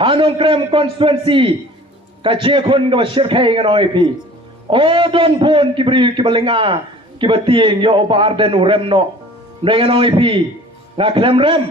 Hanong Krem constituency kaje kon ka shirkai nganoi pi odon pun kibri kibalinga kibatieng yo obarden uremno nganoi pi ngaklem rem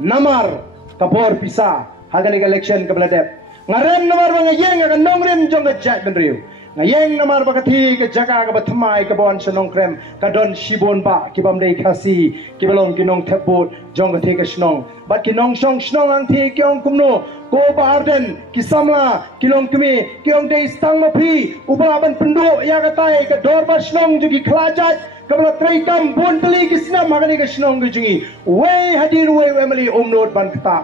namar kabor pisa hagali election kabladep ngarem namar bangayeng akan nongrem jong gajat benriu ngayeng namar bakati ke jaga ke batmai ke bon senong krem kadon shibon ba kibam dei khasi kibalong kinong theput jong ke ke snong bat kinong song snong ang thi kyong kumno ko barden kisamla kilong kumi kyong dei stang ma phi uba ban pendu ya katai ke dor ba snong jugi khlajat kabla traikam bon kali kisna magani ke snong jungi we hadir we family umnot ban kata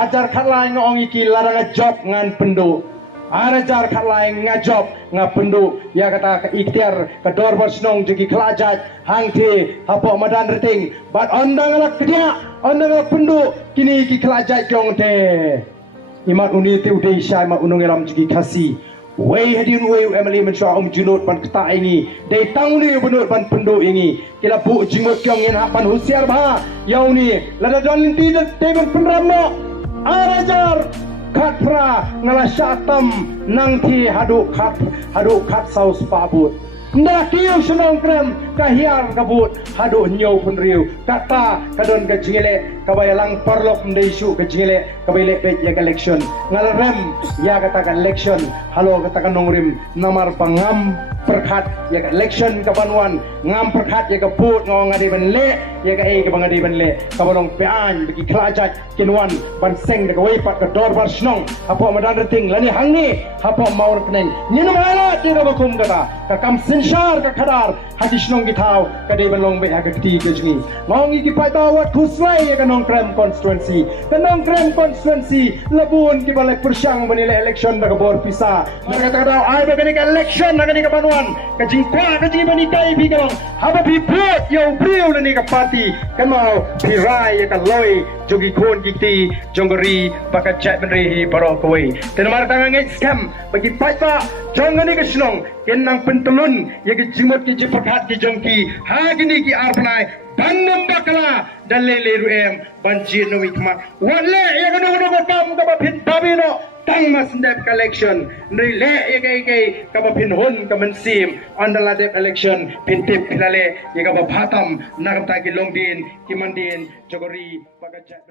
ajar khatlai ngong iki larang job ngan pendu arajar khatlai ngajob ngapendu ya kata ke ikhtiar ke dor bersnong jugi kelajat hangti hapo madan reting bat ondang ala kedia ondang ala pendu kini ki kelajat kyong te imat uni te udai syai ma unung elam jugi kasi wei hadin wei emily mensua junut pan keta ini dei tangni bunut pan pendu ini kila bu jingot kyong yen hapan husiar ba yauni lada don linti de teben penramno arajar katra ngala syatam nangti haduk kat saus pabut nda kiu senong krem kahiar kabut haduk nyau penriu kata kadon ke jingele kabayalang parlok mdei su ke jingele kabayle pet ya election ngalarem ya kata election halo kata nongrim namar pangam perkhat ya election kabanwan ngam perkhat ya put ngong ngadi benle ya ka ke bangadi benle kabalong pean bagi kelajat kinwan ban seng de wei pat ke dor bar snong apo madan reting lani hangni apo maur kneng ninu mala ti ro bakum kata ka kam sinshar ka khadar hadi snong gi thau ka de benlong be ha ka ti ke jni ngong gi pai ta wat khuswai ya ka nong krem constituency labun ki balai persyang benile election da bor pisa mereka kata ai be ke election na ke banwan ka jingpa ka jing bani kai bi ka haba bi put yo priu le ni ka party kan mau pi rai ya ka loi jogi kon giti jonggori baka chat benri paro koi ten mar tangang scam bagi paita jongani ke snong kenang pentulun ya ke jimot ki jipakat ki jongki ha gini ki arplai bandam bakala dalele ruem banjir no wikma wale ya ka no pam ka ba phin babino tang mas dep election nei le ye ka ba phin hon ka man sim andala dep election phin tip philale ye ka ba phatam nakta ki longdin ki mandin jogori baka chat